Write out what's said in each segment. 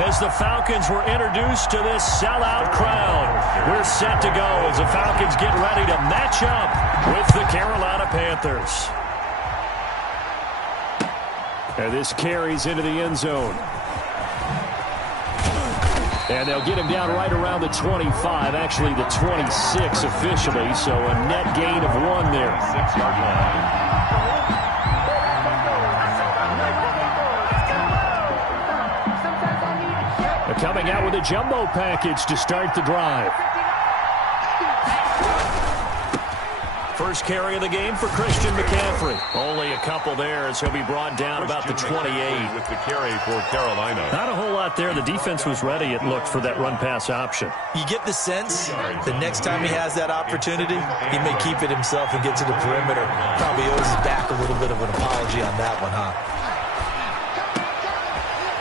as the Falcons were introduced to this sellout crowd. We're set to go as the Falcons get ready to match up with the Carolina Panthers. And this carries into the end zone. And they'll get him down right around the 25, actually the 26 officially, so a net gain of 1 there. 6-yard line. Coming out with a jumbo package to start the drive. First carry of the game for Christian McCaffrey. Only a couple there as he'll be brought down about the 28. With the carry for Carolina. Not a whole lot there. The defense was ready, it looked, for that run-pass option. You get the sense the next time he has that opportunity, he may keep it himself and get to the perimeter. Probably owes his back a little bit of an apology on that one, huh?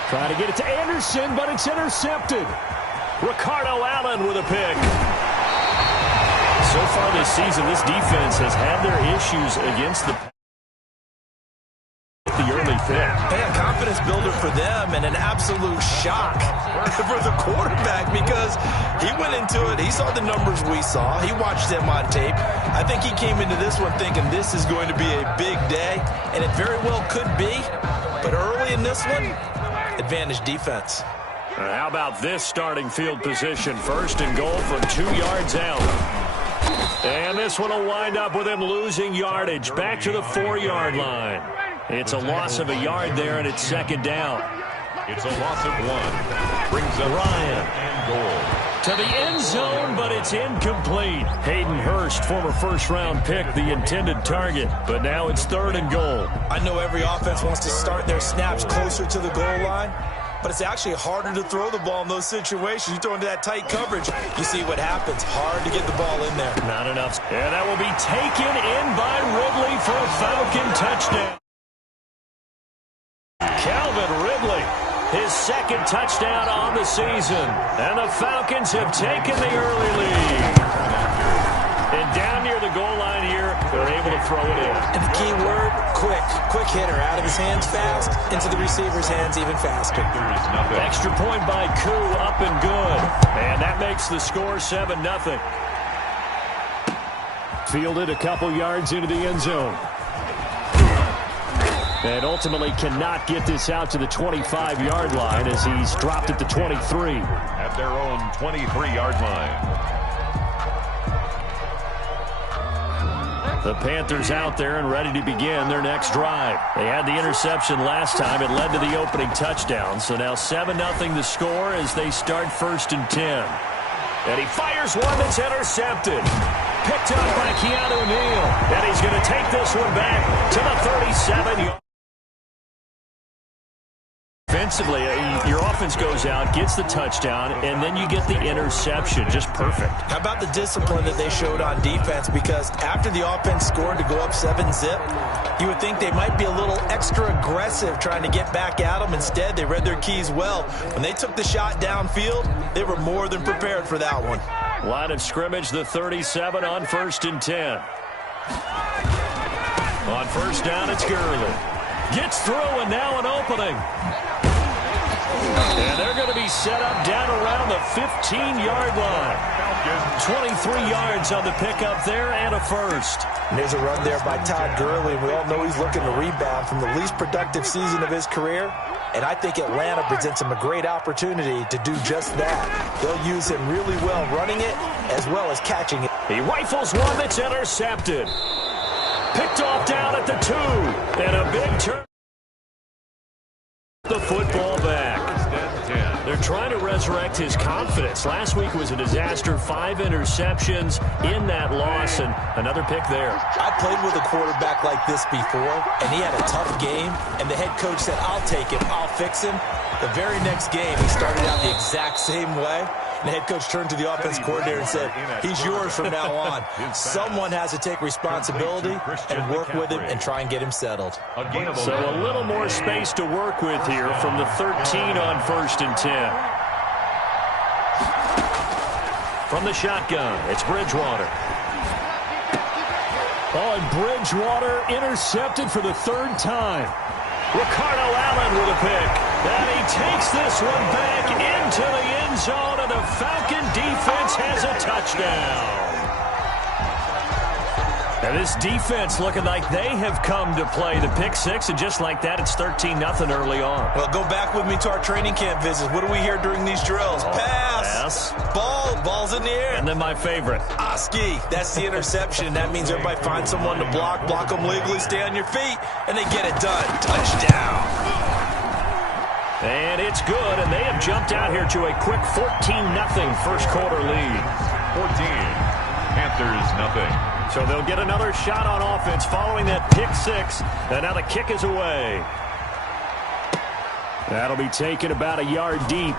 Trying to get it to Anderson, but it's intercepted. Ricardo Allen with a pick. So far this season, this defense has had their issues against the early pick. Hey, a confidence builder for them and an absolute shock for the quarterback because he went into it. He saw the numbers we saw. He watched them on tape. I think he came into this one thinking this is going to be a big day, and it very well could be. But early in this one, advantage defense. How about this starting field position? First and goal from 2 yards out. And this one will wind up with him losing yardage back to the 4-yard line. It's a loss of a yard there, and it's second down. It's a loss of 1. Brings up Ryan and goal. To the end zone, but it's incomplete. Hayden Hurst, former first-round pick, the intended target. But now it's third and goal. I know every offense wants to start their snaps closer to the goal line, but it's actually harder to throw the ball in those situations. You throw into that tight coverage, you see what happens. Hard to get the ball in there. Not enough. And that will be taken in by Ridley for a Falcon touchdown. Calvin Ridley, his second touchdown on the season. And the Falcons have taken the early lead. And down near the goal line here, they're able to throw it in. And the key word, quick. Quick hitter. Out of his hands fast, into the receiver's hands even faster. Extra point by Koo, up and good. And that makes the score 7-0. Fielded a couple yards into the end zone. And ultimately cannot get this out to the 25-yard line as he's dropped at the 23. At their own 23-yard line. The Panthers out there and ready to begin their next drive. They had the interception last time. It led to the opening touchdown. So now 7-0 the score as they start first and 10. And he fires one that's intercepted. Picked up by Keanu Neal. And he's going to take this one back to the 37-yard. Offensively, your offense goes out, gets the touchdown, and then you get the interception. Just perfect. How about the discipline that they showed on defense? Because after the offense scored to go up 7-zip, you would think they might be a little extra aggressive trying to get back at them. Instead, they read their keys well. When they took the shot downfield, they were more than prepared for that one. Line of scrimmage, the 37 on first and 10. On first down, it's Gurley. Gets through, and now an opening. And they're going to be set up down around the 15-yard line. 23 yards on the pickup there and a first. And there's a run there by Todd Gurley. We all know he's looking to rebound from the least productive season of his career. And I think Atlanta presents him a great opportunity to do just that. They'll use him really well running it as well as catching it. He rifles one that's intercepted. Picked off down at the 2. And a big turn. The football back. They're trying to resurrect his confidence. Last week was a disaster. 5 interceptions in that loss, and another pick there. I played with a quarterback like this before, and he had a tough game, and the head coach said, I'll take him, I'll fix him. The very next game, he started out the exact same way. The head coach turned to the offense coordinator and said, he's yours from now on. Someone has to take responsibility and work with him and try and get him settled. So a little more space to work with here from the 13 on first and 10. From the shotgun, it's Bridgewater. Oh, and Bridgewater intercepted for the 3rd time. Ricardo Allen with a pick. And he takes this one back into the end zone, and the Falcon defense has a touchdown. And this defense looking like they have come to play the pick six, and just like that, it's 13-0 early on. Well, go back with me to our training camp visits. What do we hear during these drills? Pass. Ball's in the air. And then my favorite. Ski. That's the interception. That means everybody finds someone to block them legally, stay on your feet, and they get it done. Touchdown. And it's good, and they have jumped out here to a quick 14-0 first quarter lead. 14. Panthers nothing. So they'll get another shot on offense following that pick six. And now the kick is away. That'll be taken about a yard deep.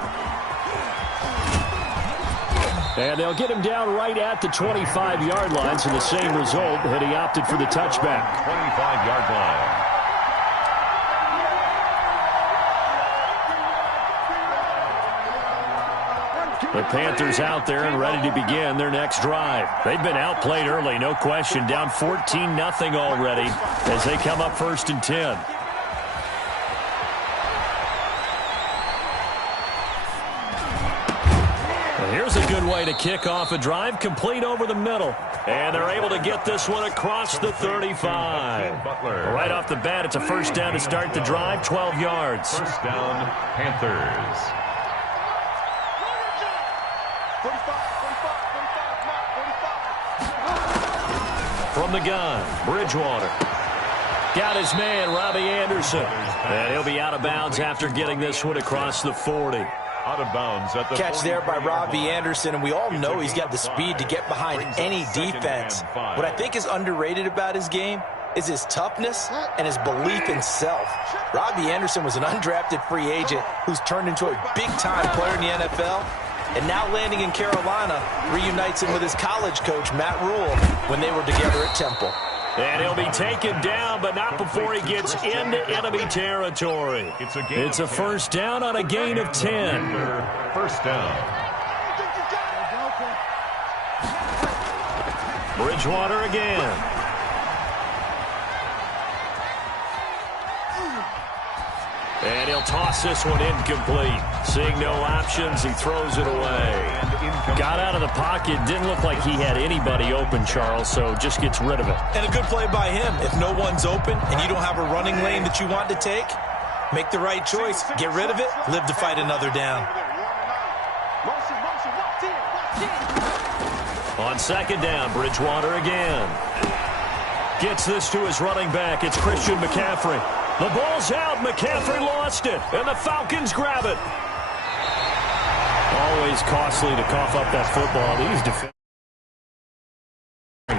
And they'll get him down right at the 25-yard line. So the same result, had he opted for the touchback. 25-yard line. The Panthers out there and ready to begin their next drive. They've been outplayed early, no question. Down 14-0 already as they come up 1st and 10. And here's a good way to kick off a drive, complete over the middle. And they're able to get this one across the 35. Right off the bat, it's a first down to start the drive, 12 yards. First down, Panthers. From the gun, Bridgewater. Got his man, Robbie Anderson. And he'll be out of bounds after getting this one across the 40. Out of bounds at the catch there by Robbie Anderson, and we all know he's got the speed to get behind any defense. What I think is underrated about his game is his toughness and his belief in self. Robbie Anderson was an undrafted free agent who's turned into a big-time player in the NFL. And now landing in Carolina reunites him with his college coach, Matt Rule, when they were together at Temple. And he'll be taken down, but not before he gets into enemy territory. It's a first down on a gain of 10. First down. Bridgewater again. And he'll toss this one incomplete. Seeing no options, he throws it away. Got out of the pocket. Didn't look like he had anybody open, Charles, so just gets rid of it. And a good play by him. If no one's open and you don't have a running lane that you want to take, make the right choice. Get rid of it. Live to fight another down. On second down, Bridgewater again. Gets this to his running back. It's Christian McCaffrey. The ball's out. McCaffrey lost it, and the Falcons grab it. Always costly to cough up that football. These defenders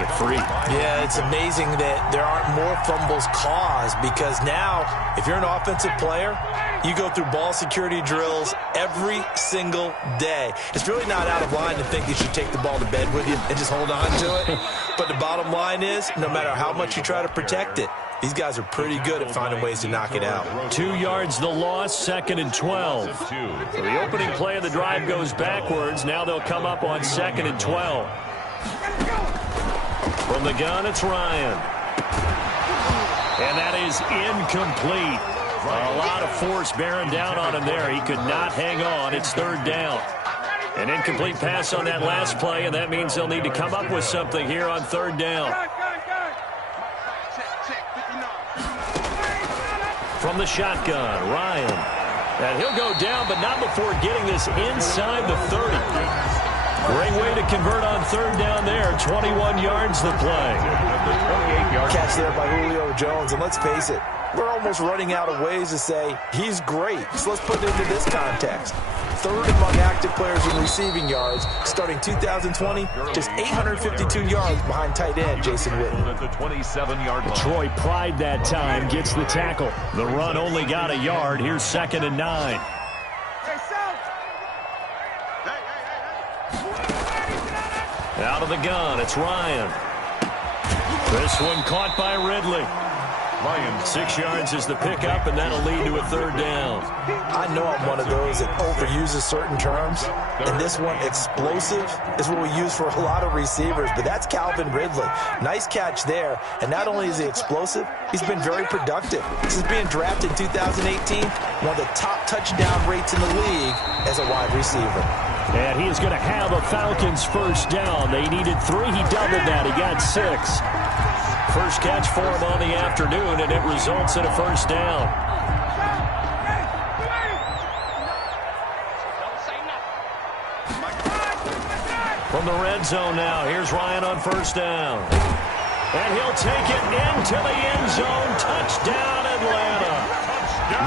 it free. Yeah, it's amazing that there aren't more fumbles caused, because now, if you're an offensive player, you go through ball security drills every single day. It's really not out of line to think you should take the ball to bed with you and just hold on to it. But the bottom line is, no matter how much you try to protect it, these guys are pretty good at finding ways to knock it out. 2 yards the loss, 2nd and 12. So the opening play of the drive goes backwards. Now they'll come up on 2nd and 12. From the gun, it's Ryan. And that is incomplete. A lot of force bearing down on him there. He could not hang on. It's 3rd down. An incomplete pass on that last play, and that means they'll need to come up with something here on 3rd down. From the shotgun, Ryan. And he'll go down, but not before getting this inside the 30. Great way to convert on 3rd down there. 21 yards the play. Catch there by Julio Jones. And let's face it, we're almost running out of ways to say he's great. So let's put it into this context. 3rd among active players in receiving yards, starting 2020, just 852 yards behind tight end Jason Witten. At the 27-yard line. Troy Pride that time gets the tackle. The run only got a yard. Here's 2nd and 9. Out of the gun, it's Ryan. This one caught by Ridley. Lions. 6 yards is the pickup, and that'll lead to a third down. I know I'm one of those that overuses certain terms, and this one, explosive, is what we use for a lot of receivers, but that's Calvin Ridley. Nice catch there, and not only is he explosive, he's been very productive. This is being drafted in 2018, one of the top touchdown rates in the league as a wide receiver. And he is going to have a Falcons first down. They needed 3. He doubled that. He got 6. First catch for him on the afternoon, and it results in a first down. From the red zone now, here's Ryan on first down. And he'll take it into the end zone. Touchdown, Atlanta.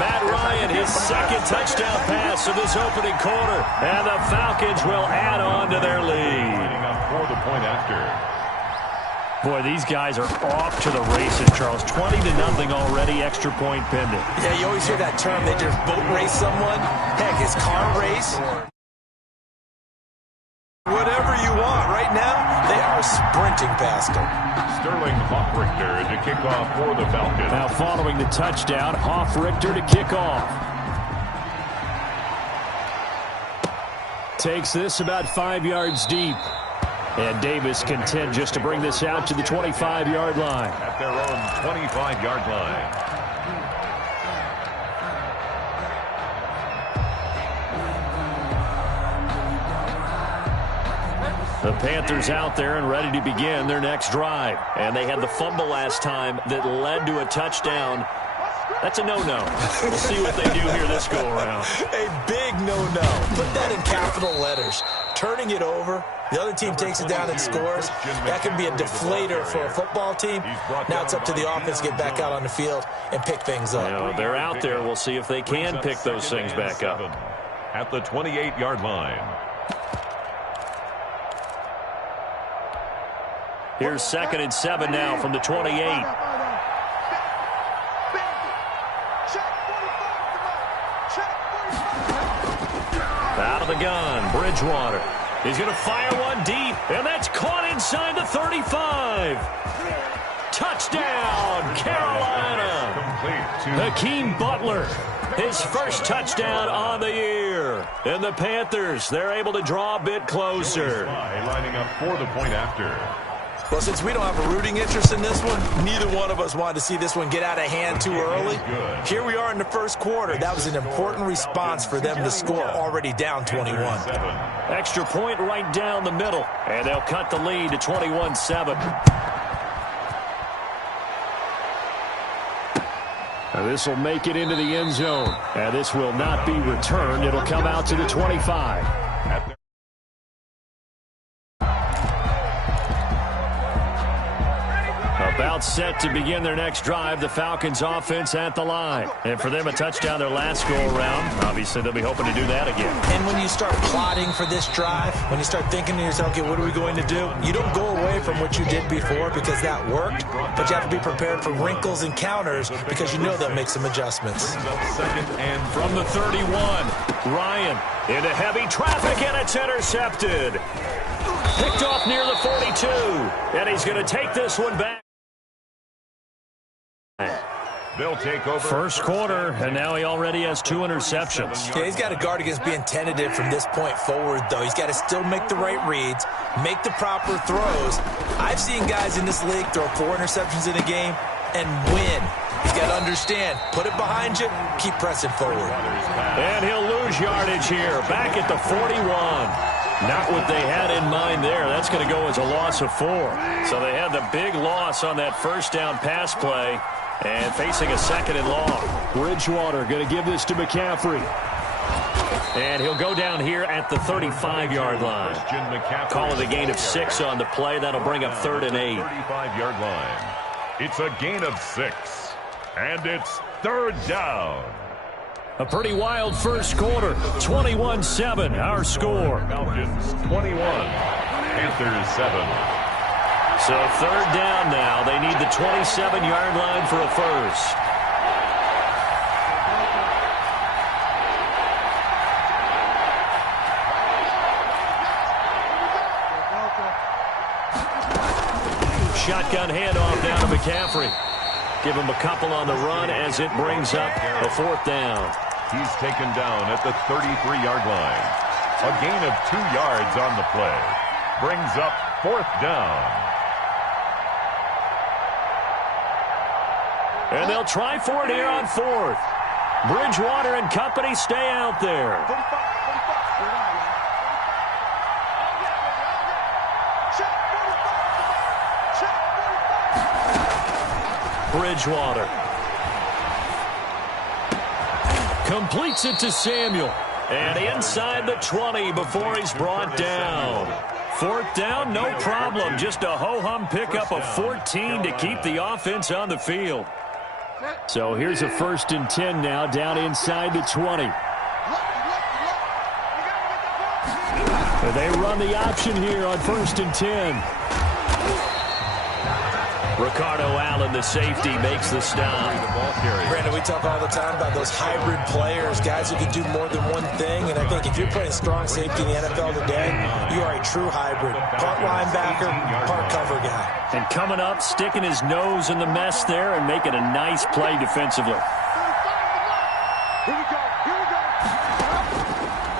Matt Ryan, his second touchdown pass of this opening quarter. And the Falcons will add on to their lead. For the point after. Boy, these guys are off to the races, Charles. 20-0 already, extra point pending. Yeah, you always hear that term, they just boat race someone. Heck, it's car race. Whatever you want. Right now, they are sprinting past him. Sterling Hoffrichter to kick off for the Falcons. Now following the touchdown, Hoffrichter to kick off. Takes this about 5 yards deep. And Davis content just to bring this out to the 25-yard line. At their own 25-yard line. The Panthers out there and ready to begin their next drive. And they had the fumble last time that led to a touchdown. That's a no-no. We'll see what they do here this go-around. A big no-no. Put that in capital letters. Turning it over. The other team takes it down and scores. That can be a deflator for a football team. Now it's up to the offense to get back out on the field and pick things up. You know, they're out there. We'll see if they can pick those things back up. At the 28-yard line. Here's 2nd and 7 now from the 28. Out of the gun, Bridgewater. He's going to fire one deep, and that's caught inside the 35. Touchdown, Carolina. Hakeem Butler, his first touchdown on the year. And the Panthers, they're able to draw a bit closer. Lining up for the point after. Well, since we don't have a rooting interest in this one, neither one of us wanted to see this one get out of hand too early. Here we are in the first quarter. That was an important response for them to score, already down 21. Extra point right down the middle, and they'll cut the lead to 21-7. This will make it into the end zone. And this will not be returned. It'll come out to the 25. About set to begin their next drive. The Falcons offense at the line. And for them, a touchdown their last go-around. Obviously, they'll be hoping to do that again. And when you start plotting for this drive, when you start thinking to yourself, okay, what are we going to do? You don't go away from what you did before because that worked, but you have to be prepared for wrinkles and counters because you know they'll make some adjustments. Second and from the 31, Ryan into heavy traffic, and it's intercepted. Picked off near the 42, and he's going to take this one back. They'll take over. First quarter, and now he already has 2 interceptions. Yeah, he's got to guard against being tentative from this point forward, though. He's got to still make the right reads, make the proper throws. I've seen guys in this league throw 4 interceptions in a game and win. He's got to understand, put it behind you, keep pressing forward. And he'll lose yardage here, back at the 41. Not what they had in mind there. That's going to go as a loss of 4. So they had the big loss on that first down pass play. And facing a second and long. Bridgewater going to give this to McCaffrey. And he'll go down here at the 35-yard line. Call it a gain of 6 on the play. That'll bring up 3rd and 8. 35-yard line. It's a gain of 6. And it's 3rd down. A pretty wild first quarter. 21-7, our score. Falcons 21. Panthers 7. So 3rd down now. They need the 27-yard line for a first. Shotgun handoff down to McCaffrey. Give him a couple on the run as it brings up a 4th down. He's taken down at the 33-yard line. A gain of 2 yards on the play. Brings up 4th down. And they'll try for it here on 4th. Bridgewater and company stay out there. Bridgewater completes it to Samuel. And inside the 20 before he's brought down. 4th down, no problem. Just a ho-hum pickup of 14 to keep the offense on the field. So here's a 1st and 10 now, down inside the 20. They run the option here on 1st and 10. Ricardo Allen, the safety, makes the stop. Brandon, we talk all the time about those hybrid players, guys who can do more than one thing. And I think if you're playing strong safety in the NFL today, you are a true hybrid. Part linebacker, part cover guy. And coming up, sticking his nose in the mess there and making a nice play defensively.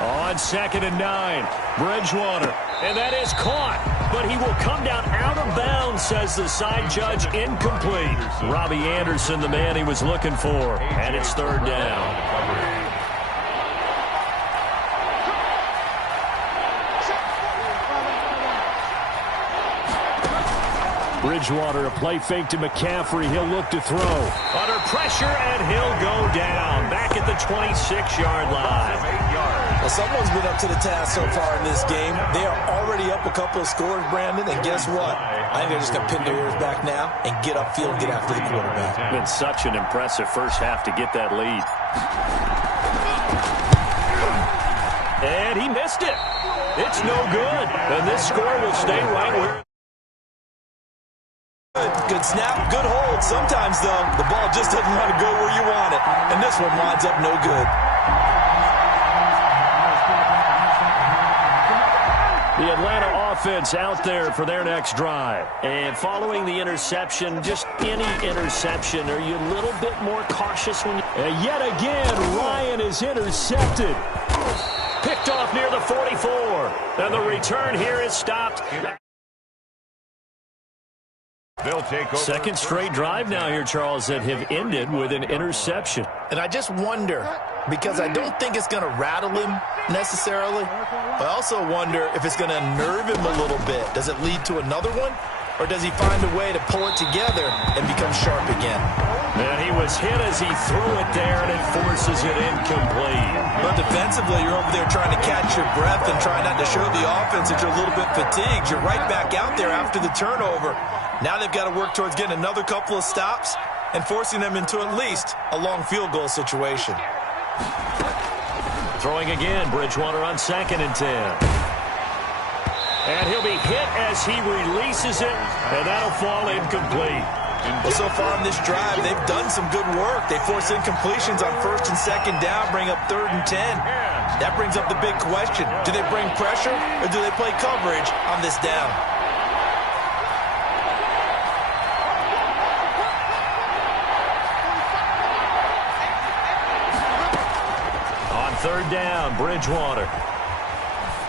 On 2nd and 9, Bridgewater. And that is caught. But he will come down out of bounds, says the side judge. Incomplete. Robbie Anderson, the man he was looking for. And it's 3rd down. Bridgewater, a play fake to McCaffrey. He'll look to throw. Under pressure, and he'll go down. Back at the 26-yard line. Well, someone's been up to the task so far in this game. They are already up a couple of scores, Brandon, and guess what? I think they're just going to pin their ears back now and get upfield and get after the quarterback. Been such an impressive first half to get that lead. And he missed it. It's no good. And this score will stay right where. Good snap, good hold. Sometimes, though, the ball just doesn't want to go where you want it. And this one winds up no good. The Atlanta offense out there for their next drive. And following the interception, just any interception, are you a little bit more cautious when you... And yet again, Ryan is intercepted. Picked off near the 44. And the return here is stopped. They'll take over. Second straight drive now here, Charles, that have ended with an interception. And I just wonder, because I don't think it's going to rattle him necessarily. I also wonder if it's going to unnerve him a little bit. Does it lead to another one? Or does he find a way to pull it together and become sharp again? And he was hit as he threw it there, and it forces it incomplete. But defensively, you're over there trying to catch your breath and trying not to show the offense that you're a little bit fatigued. You're right back out there after the turnover. Now they've got to work towards getting another couple of stops and forcing them into at least a long field goal situation. Throwing again, Bridgewater on 2nd and 10. And he'll be hit as he releases it, and that'll fall incomplete. Well, so far in this drive, they've done some good work. They force incompletions on 1st and 2nd down, bring up 3rd and 10. That brings up the big question. Do they bring pressure, or do they play coverage on this down? On 3rd down, Bridgewater.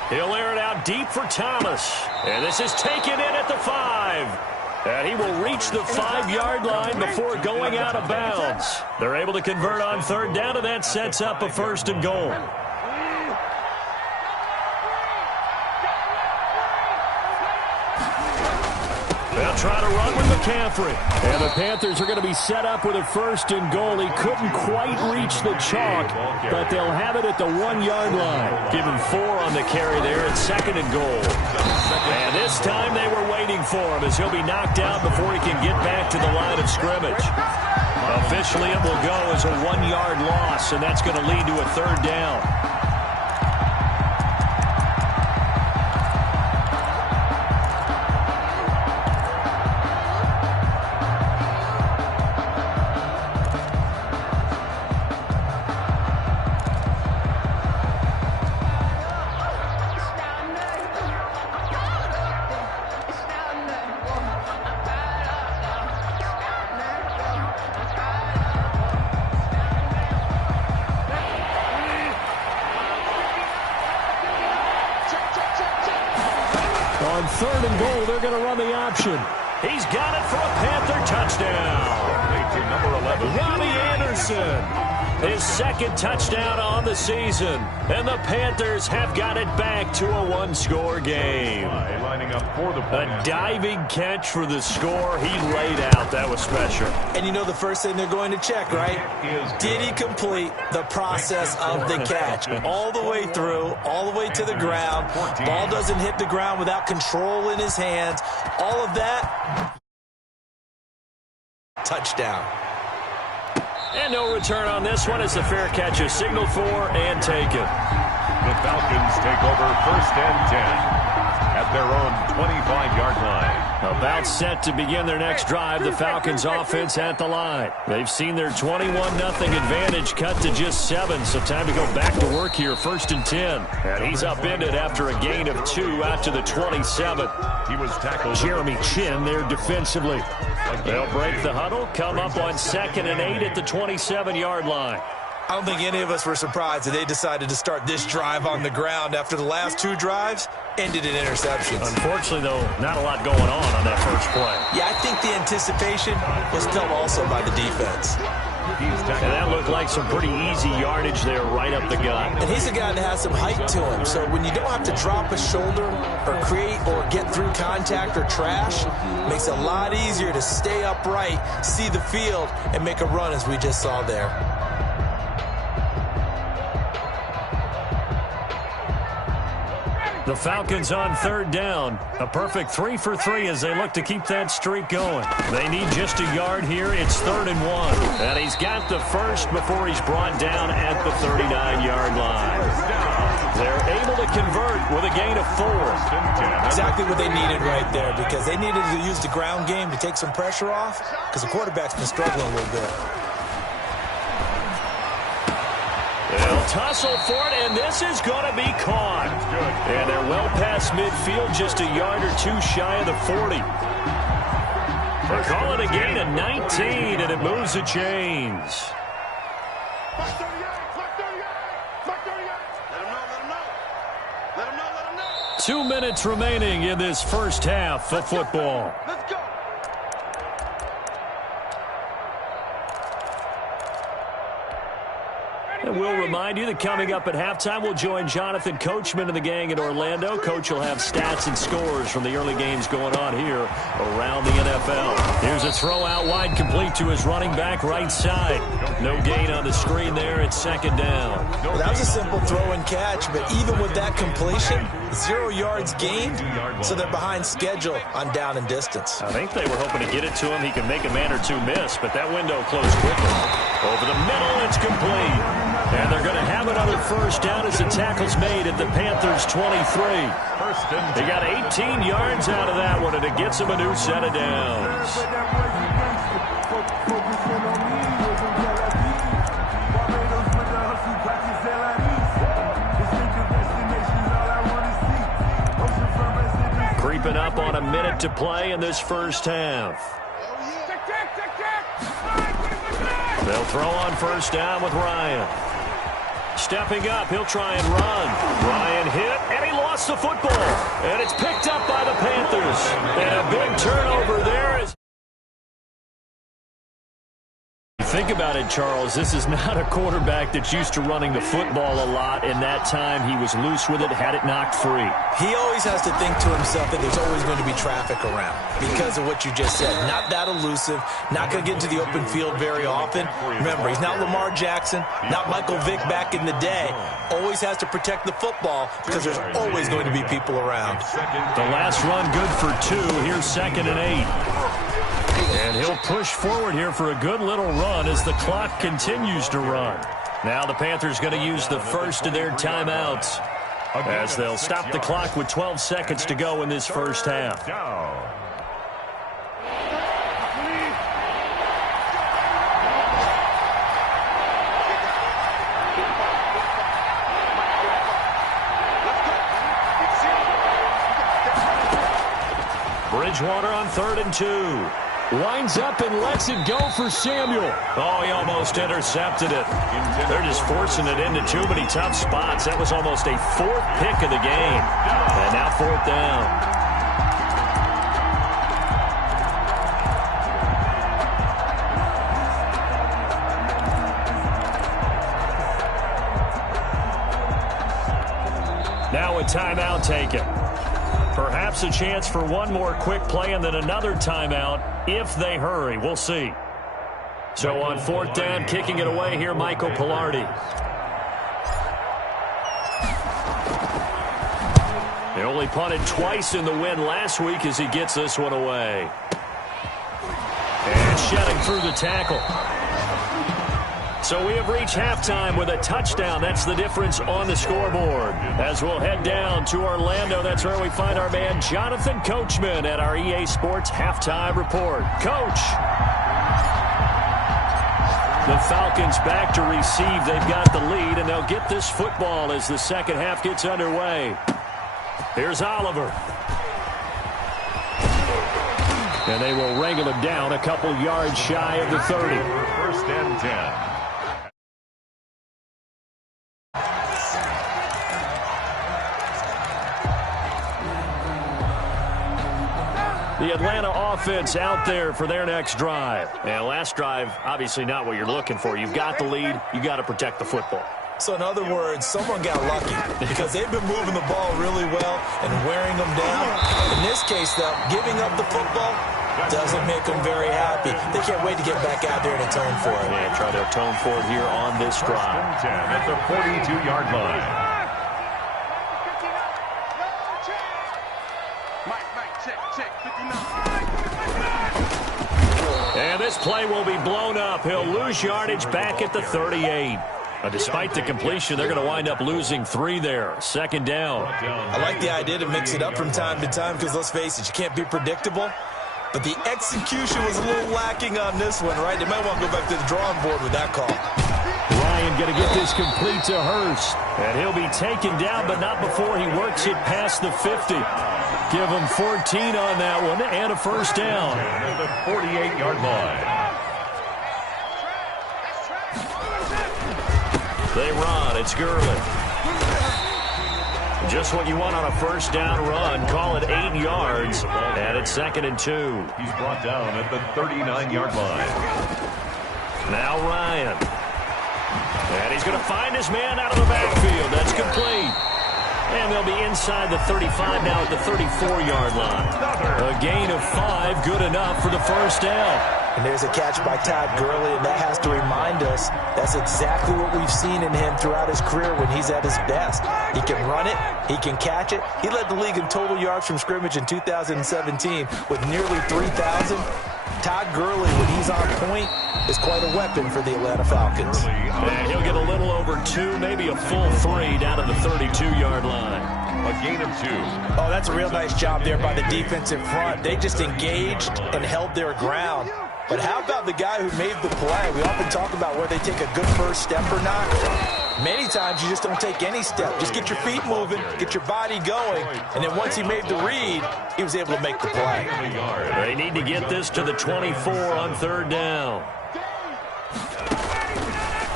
He'll air it out deep for Thomas. And this is taken in at the 5. And he will reach the 5-yard line before going out of bounds. They're able to convert on 3rd down, and that sets up a 1st and goal. They'll try to run with McCaffrey. And the Panthers are going to be set up with a 1st and goal. He couldn't quite reach the chalk, but they'll have it at the 1-yard line. Give him 4 on the carry there at 2nd and goal. And this time they were waiting for him as he'll be knocked out before he can get back to the line of scrimmage. Officially, it will go as a 1-yard loss, and that's going to lead to a 3rd down. On 3rd and goal, they're going to run the option. He's got it for a Panther touchdown. Number 11. Robbie Anderson. His 2nd touchdown on the season. And the Panthers have got it back to a one-score game. Lining up for the a diving catch for the score. He laid out. That was special. And you know the first thing they're going to check, right? Did he complete the process of the catch? All the way through, all the way to the ground. Ball doesn't hit the ground without control in his hands. All of that. Touchdown. And no return on this one as the fair catch is signaled for and taken. The Falcons take over 1st and 10 at their own 25-yard line. About set to begin their next drive, the Falcons offense at the line. They've seen their 21-0 advantage cut to just 7, so time to go back to work here, 1st and 10. And he's upended after a gain of 2 out to the 27. He was tackled. Jeremy Chin there defensively. They'll break the huddle, come up on 2nd and 8 at the 27-yard line. I don't think any of us were surprised that they decided to start this drive on the ground after the last 2 drives ended in interceptions. Unfortunately, though, not a lot going on that first play. Yeah, I think the anticipation was felt also by the defense. And that looked like some pretty easy yardage there right up the gut. And he's a guy that has some height to him, so when you don't have to drop a shoulder or create or get through contact or trash, it makes it a lot easier to stay upright, see the field, and make a run as we just saw there. The Falcons on 3rd down. A perfect 3 for 3 as they look to keep that streak going. They need just a yard here. It's 3rd and 1. And he's got the first before he's brought down at the 39-yard line. They're able to convert with a gain of 4. Exactly what they needed right there, because they needed to use the ground game to take some pressure off, because the quarterback's been struggling a little bit. They'll tussle for it, and this is going to be caught. And they're well past midfield, just a yard or 2 shy of the 40. They call it a gain of 19, and it moves the chains. Let him know. 2 minutes remaining in this first half of football. Let's go. And we'll remind you that coming up at halftime, we'll join Jonathan Coachman and the gang in Orlando. Coach will have stats and scores from the early games going on here around the NFL. Here's a throw out wide, complete to his running back right side. No gain on the screen there. It's 2nd down. Well, that was a simple throw and catch, but even with that completion, 0 yards gained, so they're behind schedule on down and distance. I think they were hoping to get it to him. He can make a man or 2 miss, but that window closed quickly. Over the middle, it's complete. And they're going to have another first down as the tackle's made at the Panthers' 23. They got 18 yards out of that one, and it gets them a new set of downs. Creeping up on a minute to play in this first half. They'll throw on first down with Ryan. Stepping up, he'll try and run. Ryan hit, and he lost the football. And it's picked up by the Panthers. And a big turnover there. Think about it, Charles. This is not a quarterback that's used to running the football a lot. In that time, he was loose with it, had it knocked free. He always has to think to himself that there's always going to be traffic around because of what you just said. Not that elusive, not going to get into the open field very often. Remember, he's not Lamar Jackson, not Michael Vick back in the day. Always has to protect the football because there's always going to be people around. The last run good for 2. Here's 2nd and 8. And he'll push forward here for a good little run as the clock continues to run. Now the Panthers going to use the first of their timeouts as they'll stop the clock with 12 seconds to go in this first half. Bridgewater on 3rd and 2. Lines up and lets it go for Samuel. Oh, he almost intercepted it. They're just forcing it into too many tough spots. That was almost a 4th pick of the game. And now 4th down. Now a timeout taken. Perhaps a chance for one more quick play and then another timeout if they hurry. We'll see. So on 4th down, kicking it away here, Michael Pilardi. They only punted twice in the win last week as he gets this one away. And shedding through the tackle. So we have reached halftime with a touchdown. That's the difference on the scoreboard. As we'll head down to Orlando, that's where we find our man Jonathan Coachman at our EA Sports Halftime Report. Coach. The Falcons back to receive. They've got the lead, and they'll get this football as the second half gets underway. Here's Oliver. And they will wrangle him down a couple yards shy of the 30. 1st and 10. The Atlanta offense out there for their next drive. And last drive, obviously not what you're looking for. You've got the lead. You got to protect the football. So in other words, someone got lucky because they've been moving the ball really well and wearing them down. In this case, though, giving up the football doesn't make them very happy. They can't wait to get back out there and atone for it. Yeah, try to atone for it here on this drive. 1st and 10 at the 42-yard line. And this play will be blown up. He'll lose yardage back at the 38. Despite the completion, they're going to wind up losing 3 there. 2nd down. I like the idea to mix it up from time to time because, let's face it, you can't be predictable. But the execution was a little lacking on this one, right? They might want to go back to the drawing board with that call. Ryan going to get this complete to Hurst. And he'll be taken down, but not before he works it past the 50. Give him 14 on that one and a 1st down. At the 48-yard line. They run. It's Gurley. Just what you want on a 1st down run. Call it 8 yards. And it's 2nd and 2. He's brought down at the 39-yard line. Now Ryan. And he's going to find his man out of the backfield. That's complete. And they'll be inside the 35 now at the 34-yard line. A gain of 5, good enough for the 1st down. And there's a catch by Todd Gurley, and that has to remind us that's exactly what we've seen in him throughout his career when he's at his best. He can run it. He can catch it. He led the league in total yards from scrimmage in 2017 with nearly 3,000. Todd Gurley, when he's on point, is quite a weapon for the Atlanta Falcons. And he'll get a little over 2, maybe a full 3 down at the 32-yard line. A gain of 2. Oh, that's a real nice job there by the defensive front. They just engaged and held their ground. But how about the guy who made the play? We often talk about whether they take a good first step or not. Many times you just don't take any step. Just get your feet moving, get your body going, and then once he made the read, he was able to make the play. They need to get this to the 24 on 3rd down.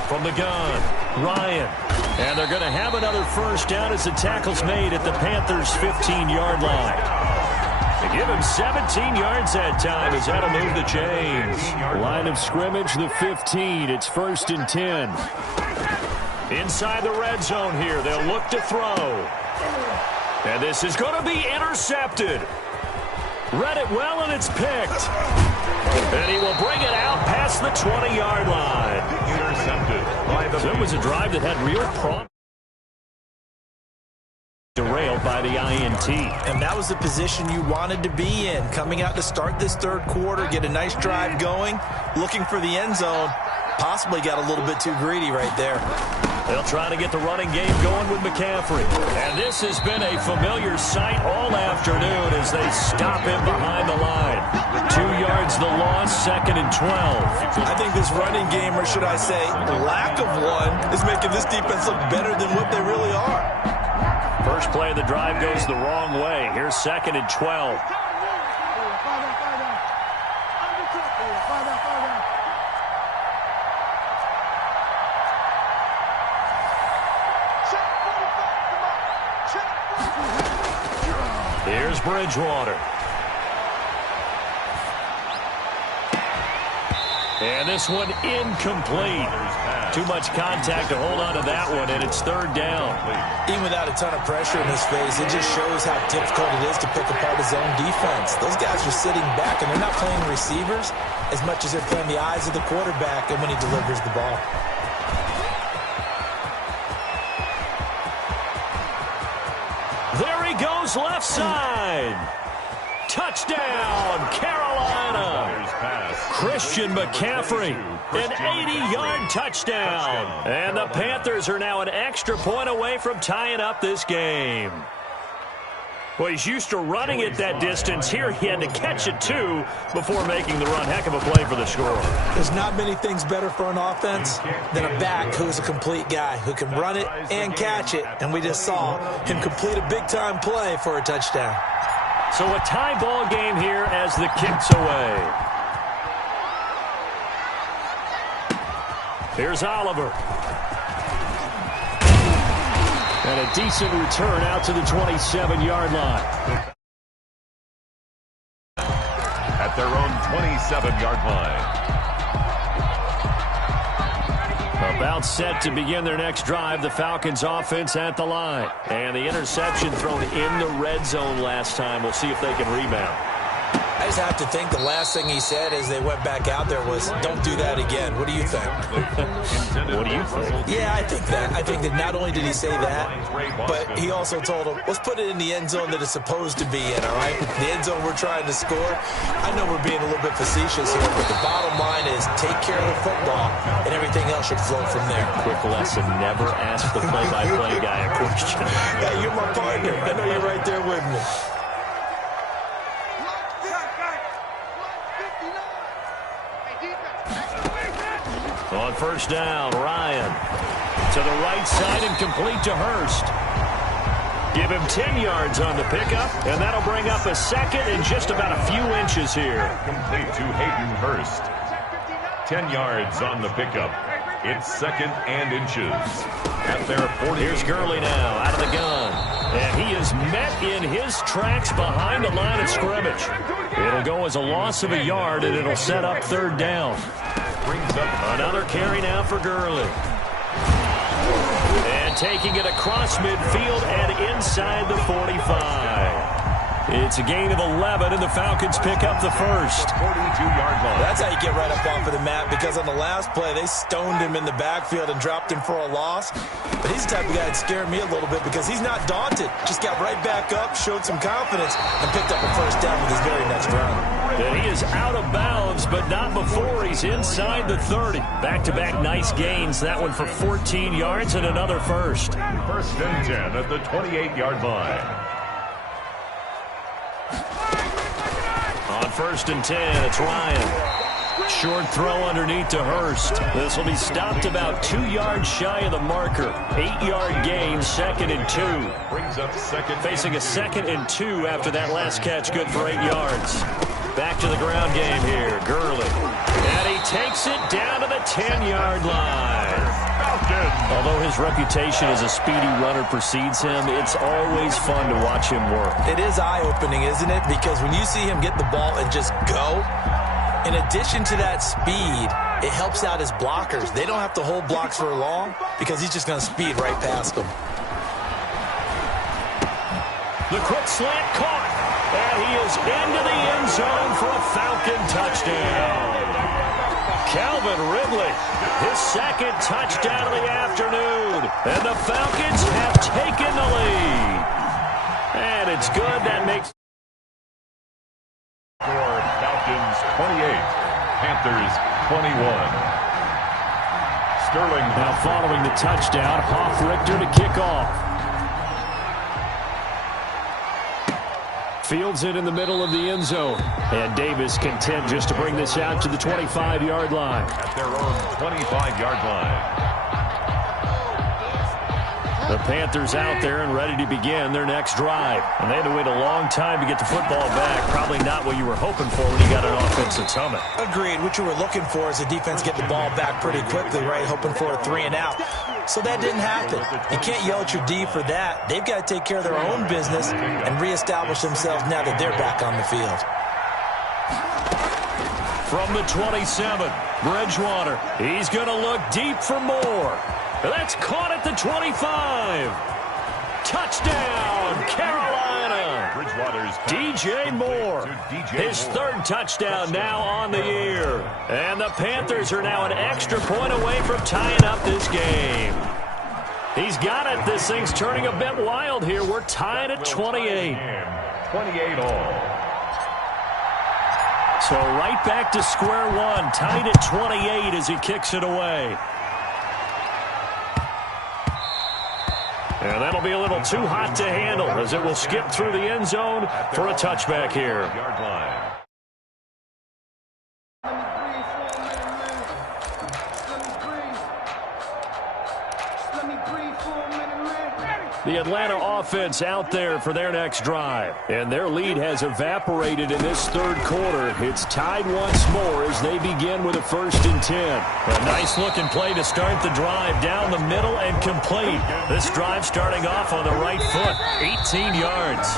From the gun, Ryan. And they're going to have another 1st down as the tackle's made at the Panthers' 15-yard line. They give him 17 yards that time as that'll move the chains. Line of scrimmage, the 15. It's 1st and 10. Inside the red zone here, they'll look to throw. And this is going to be intercepted. Read it well, and it's picked. And he will bring it out past the 20-yard line. Intercepted. So it was a drive that had real promise. Derailed by the INT. And that was the position you wanted to be in. Coming out to start this 3rd quarter, get a nice drive going, looking for the end zone. Possibly got a little bit too greedy right there. They'll try to get the running game going with McCaffrey. And this has been a familiar sight all afternoon as they stop him behind the line. 2 yards the loss, 2nd and 12. I think this running game, or should I say lack of one, is making this defense look better than what they really are. First play of the drive goes the wrong way. Here's 2nd and 12. Here's Bridgewater. And this one incomplete. Too much contact to hold on to that one, and it's third down. Even without a ton of pressure in his face, it just shows how difficult it is to pick apart his own defense. Those guys are sitting back, and they're not playing receivers as much as they're playing the eyes of the quarterback and when he delivers the ball. There he goes, left side. Touchdown, Carolina. Christian McCaffrey, an 80-yard touchdown. And the Panthers are now an extra point away from tying up this game. Well, he's used to running it that distance. Here he had to catch it, too, before making the run. Heck of a play for the score. There's not many things better for an offense than a back who's a complete guy, who can run it and catch it. And we just saw him complete a big-time play for a touchdown. So a tie ball game here as the kick's away. Here's Oliver. And a decent return out to the 27-yard line. At their own 27-yard line. About set to begin their next drive, the Falcons offense at the line. And the interception thrown in the red zone last time. We'll see if they can rebound. I just have to think the last thing he said as they went back out there was, don't do that again. What do you think? What do you think? Yeah, I think that. I think that not only did he say that, but he also told him, let's put it in the end zone that it's supposed to be in, all right? The end zone we're trying to score. I know we're being a little bit facetious here, but the bottom line is take care of the football, and everything else should flow from there. Quick lesson, never ask the play-by-play guy a question. Yeah, you're my partner. I know you're right there with me. On first down, Ryan to the right side and complete to Hurst. Give him 10 yards on the pickup, and that'll bring up a second and just about a few inches here. Complete to Hayden Hurst. 10 yards on the pickup. It's second and inches. At their 40. Here's Gurley now out of the gun. And he is met in his tracks behind the line of scrimmage. It'll go as a loss of a yard, and it'll set up third down. Brings up another carry now for Gurley. And taking it across midfield and inside the 45. It's a gain of 11, and the Falcons pick up the first. 42-yard line. That's how you get right up off of the mat, because on the last play, they stoned him in the backfield and dropped him for a loss. But he's the type of guy that scared me a little bit because he's not daunted. Just got right back up, showed some confidence, and picked up a first down with his very next run. And he is out of bounds, but not before he's inside the 30. Back-to-back nice gains. That one for 14 yards and another first. First and 10 at the 28-yard line. On first and 10, it's Ryan. Short throw underneath to Hurst. This will be stopped about 2 yards shy of the marker. 8-yard gain, second and 2. Brings up second. Facing a second and 2 after that last catch, good for 8 yards. Back to the ground game here, Gurley. And he takes it down to the 10-yard line. Although his reputation as a speedy runner precedes him, it's always fun to watch him work. It is eye-opening, isn't it? Because when you see him get the ball and just go, in addition to that speed, it helps out his blockers. They don't have to hold blocks for long because he's just going to speed right past them. The quick slant caught, and he is into the end zone for a Falcon touchdown. Calvin Ridley, his second touchdown of the afternoon, and the Falcons have taken the lead. And it's good. That makes for Falcons 28, Panthers 21. Sterling now following the touchdown, Hoff-Richter to kick off. Fields it in the middle of the end zone. And Davis content just to bring this out to the 25-yard line. At their own 25-yard line. The Panthers out there and ready to begin their next drive. And they had to wait a long time to get the football back. Probably not what you were hoping for when you got an offense that's humming. Agreed. What you were looking for is the defense get the ball back pretty quickly, right? Hoping for a 3-and-out. So that didn't happen. You can't yell at your D for that. They've got to take care of their own business and reestablish themselves now that they're back on the field. From the 27, Bridgewater. He's going to look deep for more. That's caught at the 25. Touchdown, Carolina. Bridgewater's DJ Moore. His third touchdown now on the year. And the Panthers are now an extra point away from tying up this game. He's got it. This thing's turning a bit wild here. We're tied at 28. 28 all. So right back to square one, tied at 28 as he kicks it away. And that'll be a little too hot to handle as it will skip through the end zone for a touchback here. Yard line. The Atlanta offense out there for their next drive. And their lead has evaporated in this third quarter. It's tied once more as they begin with a 1st and 10. A nice-looking play to start the drive down the middle and complete. This drive starting off on the right foot. 18 yards.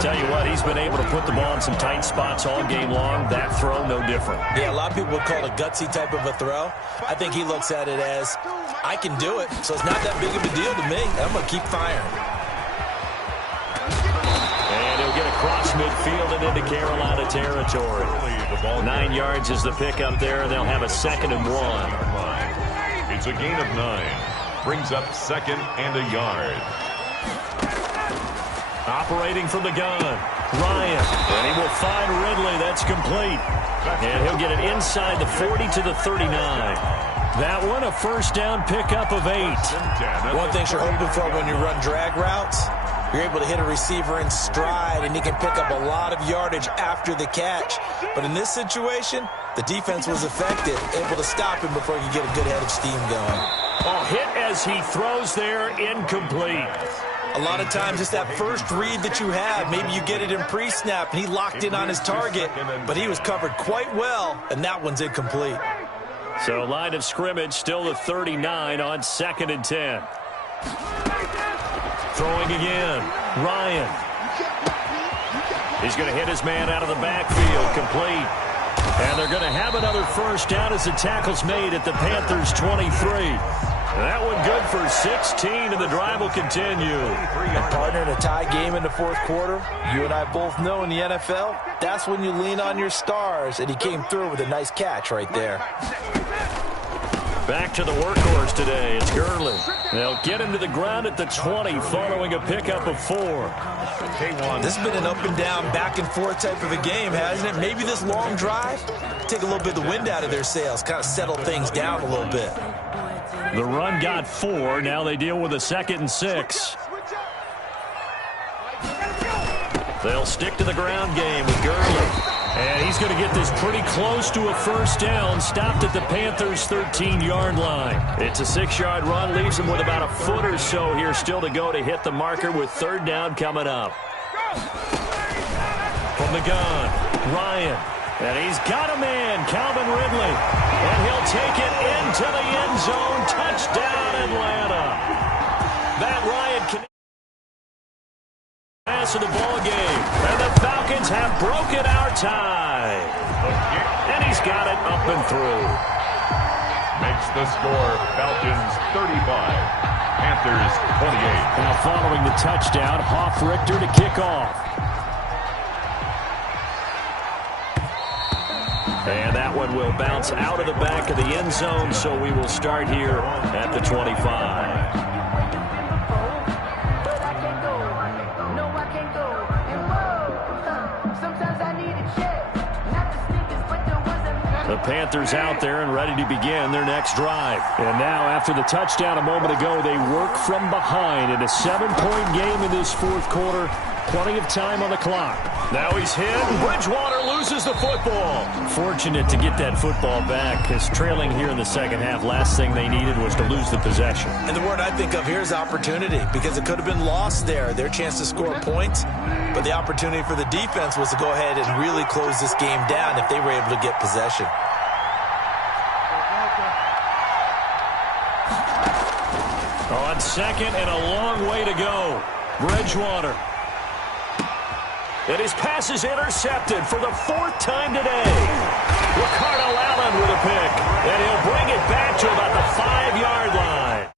Tell you what, he's been able to put the ball in some tight spots all game long. That throw, no different. Yeah, a lot of people would call it a gutsy type of a throw. I think he looks at it as, I can do it, so it's not that big of a deal to me. I'm going to keep firing. And he'll get across midfield and into Carolina territory. 9 yards is the pickup there, and they'll have a 2nd and 1. It's a gain of 9. Brings up 2nd and a yard. Operating from the gun, Ryan. And he will find Ridley. That's complete. And he'll get it inside the 40 to the 39. That one, a 1st down pickup of 8. One thing you're hoping for when you run drag routes, you're able to hit a receiver in stride, and he can pick up a lot of yardage after the catch. But in this situation, the defense was effective, able to stop him before he could get a good head of steam going. Oh, hit as he throws there, incomplete. A lot of times it's that first read that you have. Maybe you get it in pre-snap, and he locked in on his target, but he was covered quite well, and that one's incomplete. So line of scrimmage still the 39 on 2nd and 10. Throwing again, Ryan. He's going to hit his man out of the backfield, complete. And they're going to have another 1st down as the tackle's made at the Panthers' 23. That one good for 16, and the drive will continue. And partner, in a tie game in the 4th quarter, you and I both know in the NFL, that's when you lean on your stars, and he came through with a nice catch right there. Back to the workhorse today. It's Gurley. They'll get him to the ground at the 20 following a pickup of 4. This has been an up and down, back and forth type of a game, hasn't it? Maybe this long drive, take a little bit of the wind out of their sails, kind of settle things down a little bit. The run got 4. Now they deal with a 2nd and 6. They'll stick to the ground game with Gurley. And he's going to get this pretty close to a 1st down, stopped at the Panthers' 13-yard line. It's a 6-yard run, leaves him with about a foot or so here still to go to hit the marker with 3rd down coming up. From the gun, Ryan. And he's got a man, Calvin Ridley. And he'll take it into the end zone. Touchdown, Atlanta. That Ryan can pass of the ball game. And the Falcons have broken our tie. And he's got it up and through. Makes the score Falcons 35, Panthers 28. Now following the touchdown, Hoff-Richter to kick off. And that one will bounce out of the back of the end zone, so we will start here at the 25. The Panthers out there and ready to begin their next drive. And now, after the touchdown a moment ago, they work from behind in a 7-point game in this 4th quarter. Plenty of time on the clock. Now he's hit. Bridgewater loses the football. Fortunate to get that football back, because trailing here in the 2nd half, last thing they needed was to lose the possession. And the word I think of here is opportunity, because it could have been lost there, their chance to score points. But the opportunity for the defense was to go ahead and really close this game down if they were able to get possession. On 2nd and a long way to go. Bridgewater. And his pass is intercepted for the 4th time today. Ricardo Allen with a pick. And he'll bring it back to about the 5-yard line.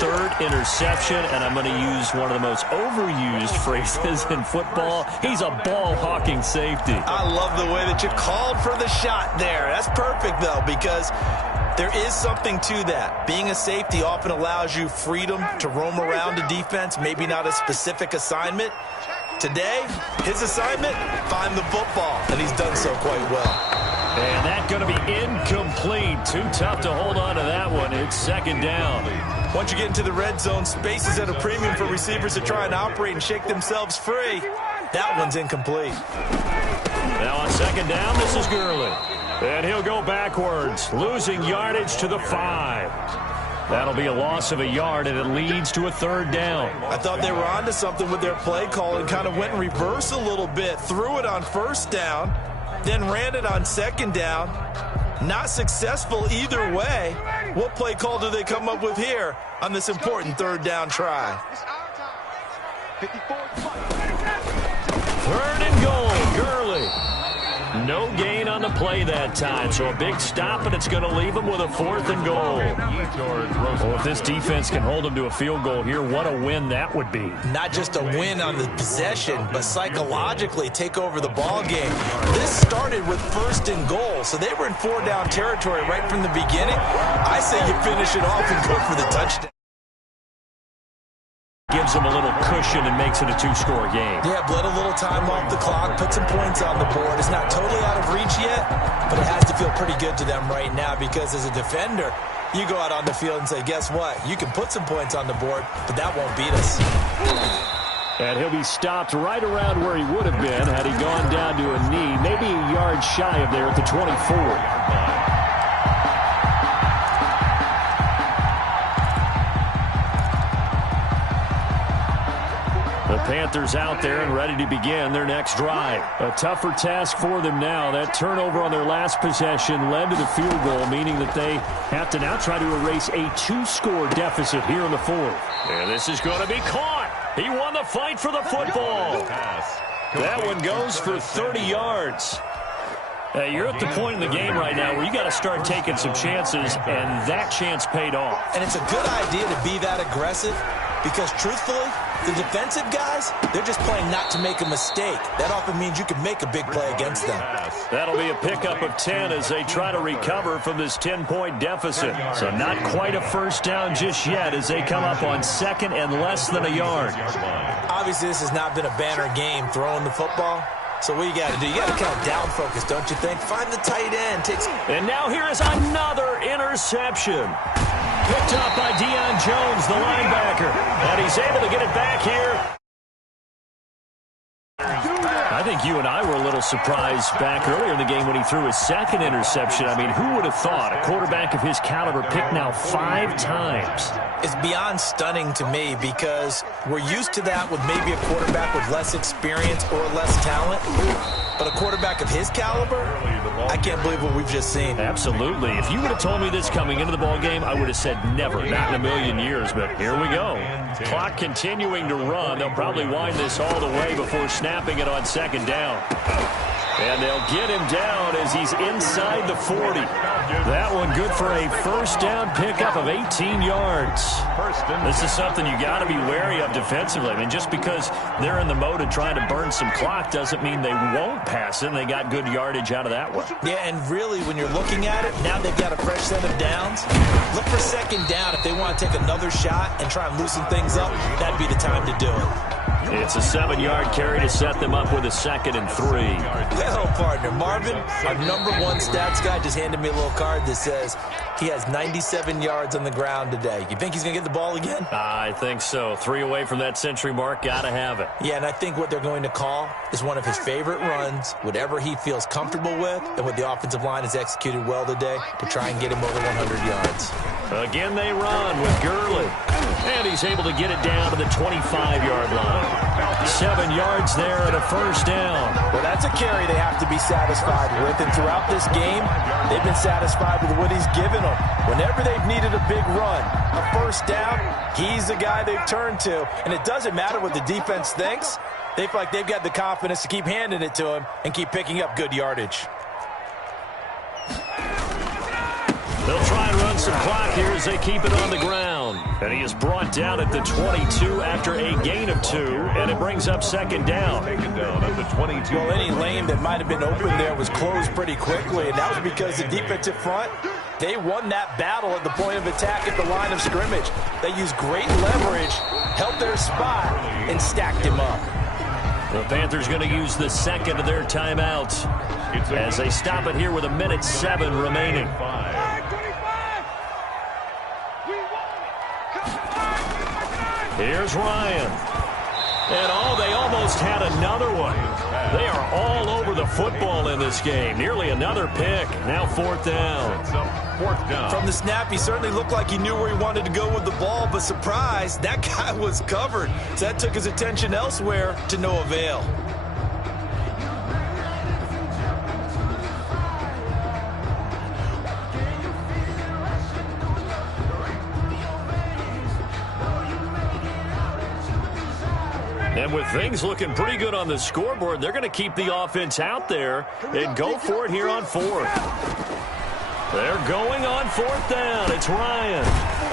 Third interception, and I'm going to use one of the most overused phrases in football. He's a ball-hawking safety. I love the way that you called for the shot there. That's perfect, though, because there is something to that. Being a safety often allows you freedom to roam around a defense, maybe not a specific assignment. Today, his assignment, find the football, and he's done so quite well. And that's going to be incomplete. Too tough to hold on to that one. It's second down. Once you get into the red zone, space is at a premium for receivers to try and operate and shake themselves free. That one's incomplete. Now on second down, this is Gurley. And he'll go backwards, losing yardage to the 5. That'll be a loss of a yard, and it leads to a third down. I thought they were onto something with their play call and kind of went in reverse a little bit. Threw it on first down, then ran it on second down. Not successful either way. What play call do they come up with here on this important third down try? Third and goal, Gurley. No gain on the play that time, so a big stop, and it's going to leave them with a 4th and goal. Well, if this defense can hold them to a field goal here, what a win that would be. Not just a win on the possession, but psychologically take over the ball game. This started with 1st and goal, so they were in 4-down territory right from the beginning. I say you finish it off and go for the touchdown. Gives them a little cushion and makes it a 2-score game. Yeah, bled a little time off the clock, put some points on the board. It's not totally out of reach yet, but it has to feel pretty good to them right now because as a defender, you go out on the field and say, guess what? You can put some points on the board, but that won't beat us. And he'll be stopped right around where he would have been had he gone down to a knee, maybe a yard shy of there at the 24. The Panthers out there and ready to begin their next drive. A tougher task for them now. That turnover on their last possession led to the field goal, meaning that they have to now try to erase a 2-score deficit here in the 4th. And this is going to be caught. He won the fight for the football. That one goes for 30 yards. You're at the point in the game right now where you got to start taking some chances, and that chance paid off. And it's a good idea to be that aggressive because, truthfully, the defensive guys, they're just playing not to make a mistake. That often means you can make a big play against them. That'll be a pickup of 10 as they try to recover from this 10-point deficit. So not quite a first down just yet as they come up on 2nd and less than a yard. Obviously, this has not been a banner game throwing the football. So what you got to do, you got to kind of down focus, don't you think? Find the tight end. And now here is another interception. Picked up by Deion Jones, the linebacker. And he's able to get it back here. I think you and I were a little surprised back earlier in the game when he threw his 2nd interception. I mean, who would have thought a quarterback of his caliber picked now 5 times? It's beyond stunning to me because we're used to that with maybe a quarterback with less experience or less talent. But a quarterback of his caliber, I can't believe what we've just seen. Absolutely. If you would have told me this coming into the ball game, I would have said never, not in a million years. But here we go. Clock continuing to run. They'll probably wind this all the way before snapping it on 2nd down. And they'll get him down as he's inside the 40. That one good for a first down pickup of 18 yards. This is something you got to be wary of defensively. I mean, just because they're in the mode of trying to burn some clock doesn't mean they won't pass it. And they got good yardage out of that one. Yeah, and really, when you're looking at it, now they've got a fresh set of downs. Look for 2nd down. If they want to take another shot and try and loosen things up, that'd be the time to do it. It's a 7-yard carry to set them up with a 2nd and 3. Hello, partner. Marvin, our #1 stats guy, just handed me a little card that says he has 97 yards on the ground today. You think he's going to get the ball again? I think so. 3 away from that century mark. Got to have it. Yeah, and I think what they're going to call is one of his favorite runs, whatever he feels comfortable with, and what the offensive line has executed well today to try and get him over 100 yards. Again, they run with Gurley. And he's able to get it down to the 25-yard line. 7 yards there and a first down. Well, that's a carry they have to be satisfied with. And throughout this game, they've been satisfied with what he's given them. Whenever they've needed a big run, a first down, he's the guy they've turned to. And it doesn't matter what the defense thinks. They feel like they've got the confidence to keep handing it to him and keep picking up good yardage. They'll try and run some clock here as they keep it on the ground. And he is brought down at the 22 after a gain of 2, and it brings up second down. Taken down at the 22. Well, any lane that might have been open there was closed pretty quickly, and that was because the defensive front, they won that battle at the point of attack at the line of scrimmage. They used great leverage, held their spot, and stacked him up. The Panthers going to use the second of their timeouts as they stop it here with 1:07 remaining. Here's Ryan. And they almost had another one. They are all over the football in this game. Nearly another pick. Now fourth down. From the snap, he certainly looked like he knew where he wanted to go with the ball, but surprise, that guy was covered. So that took his attention elsewhere to no avail. And with things looking pretty good on the scoreboard, they're going to keep the offense out there and go for it here on fourth. They're going on fourth down. It's Ryan.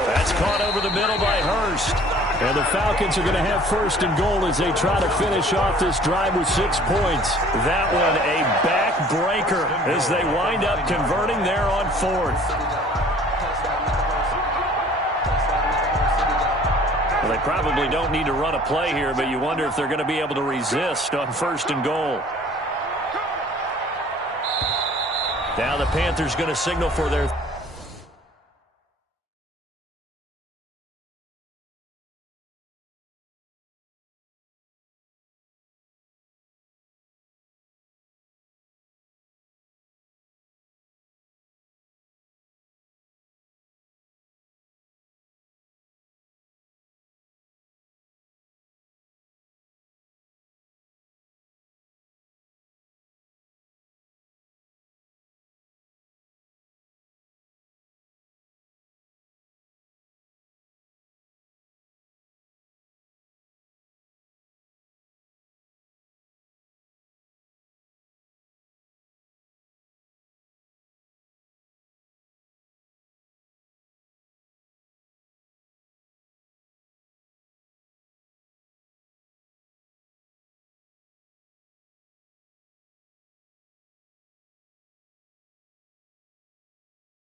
That's caught over the middle by Hurst. And the Falcons are going to have first and goal as they try to finish off this drive with 6 points. That one a backbreaker as they wind up converting there on fourth. Well, they probably don't need to run a play here, but you wonder if they're going to be able to resist on first and goal. Now the Panthers going to signal for their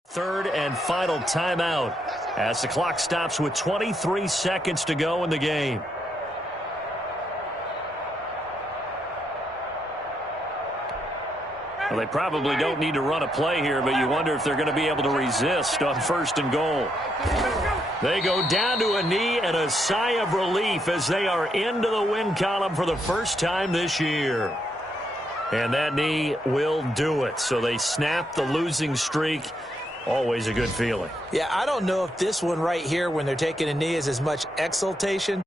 third and final timeout as the clock stops with 23 seconds to go in the game. Well, they probably don't need to run a play here, but you wonder if they're going to be able to resist on first and goal. They go down to a knee and a sigh of relief as they are into the win column for the first time this year. And that knee will do it. So they snap the losing streak. Always a good feeling. Yeah, I don't know if this one right here when they're taking a knee is as much exultation